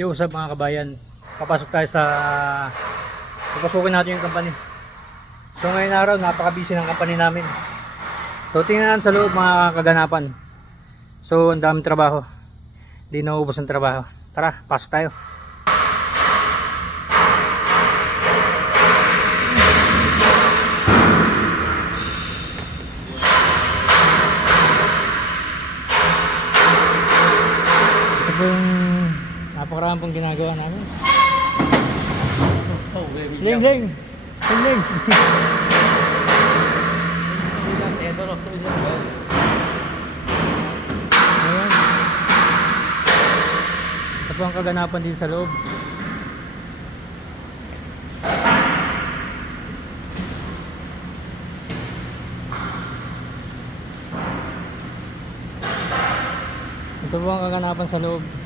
Yung usap mga kabayan, papasok tayo sa papasukin natin yung company. So ngayon araw napaka-busy ng company namin. So tingnan natin sa loob mga kaganapan. So ang daming trabaho, hindi naubos ang trabaho. Tara, pasok tayo. Ito po yung napakarami pong ginagawa namin. Ling, ling! Ling, ling! Ayan. Ito po ang kaganapan din sa loob. Ito po ang kaganapan sa loob.